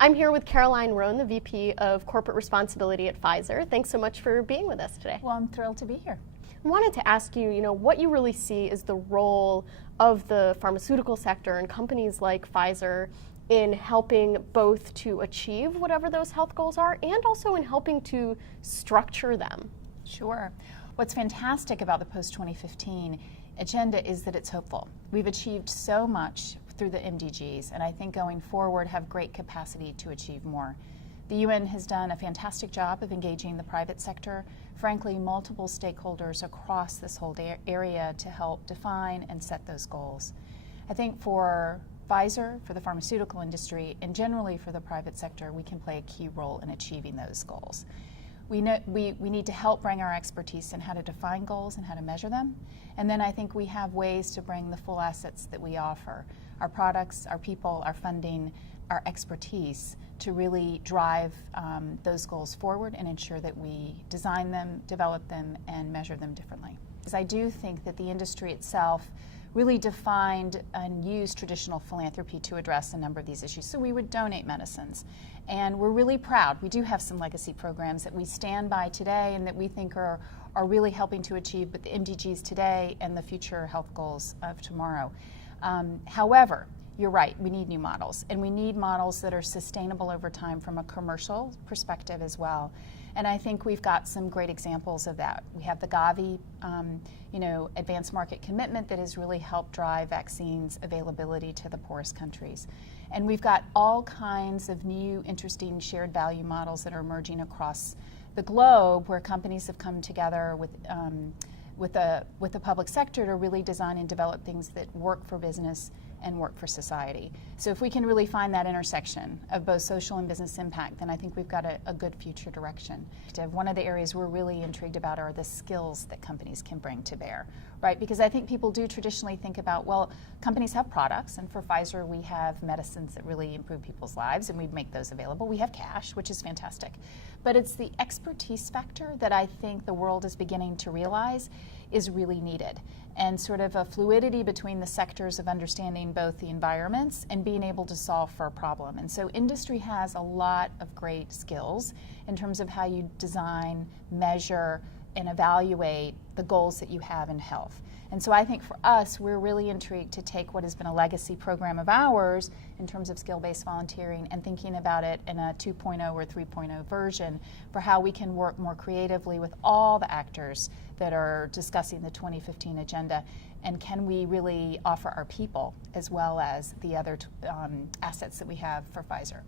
I'm here with Caroline Roan, the VP of Corporate Responsibility at Pfizer. Thanks so much for being with us today. Well, I'm thrilled to be here. I wanted to ask you, what you really see is the role of the pharmaceutical sector and companies like Pfizer in helping both to achieve whatever those health goals are and also in helping to structure them. Sure. What's fantastic about the post-2015 agenda is that it's hopeful. We've achieved so much through the MDGs, and I think going forward have great capacity to achieve more. The UN has done a fantastic job of engaging the private sector, frankly, multiple stakeholders across this whole area to help define and set those goals. I think for Pfizer, for the pharmaceutical industry, and generally for the private sector, we can play a key role in achieving those goals. We need to help bring our expertise in how to define goals and how to measure them. And then I think we have ways to bring the full assets that we offer, our products, our people, our funding, our expertise, to really drive those goals forward and ensure that we design them, develop them, and measure them differently. Because I do think that the industry itself really defined and used traditional philanthropy to address a number of these issues. So we would donate medicines. And we're really proud. We do have some legacy programs that we stand by today and that we think are really helping to achieve but the MDGs today and the future health goals of tomorrow. However, you're right, we need new models. And we need models that are sustainable over time from a commercial perspective as well. And I think we've got some great examples of that. We have the Gavi, advanced market commitment that has really helped drive vaccines availability to the poorest countries. And we've got all kinds of new, interesting shared value models that are emerging across the globe where companies have come together with the public sector to really design and develop things that work for business and work for society. So if we can really find that intersection of both social and business impact, then I think we've got a good future direction. One of the areas we're really intrigued about are the skills that companies can bring to bear, right? Because I think people do traditionally think about, well, companies have products, and for Pfizer we have medicines that really improve people's lives, and we make those available. We have cash, which is fantastic. But it's the expertise factor that I think the world is beginning to realize is really needed, and sort of a fluidity between the sectors of understanding both the environments and being able to solve for a problem. And so industry has a lot of great skills in terms of how you design, measure, and evaluate the goals that you have in health. And so I think for us, we're really intrigued to take what has been a legacy program of ours in terms of skill-based volunteering and thinking about it in a 2.0 or 3.0 version for how we can work more creatively with all the actors that are discussing the 2015 agenda, and can we really offer our people as well as the other assets that we have for Pfizer.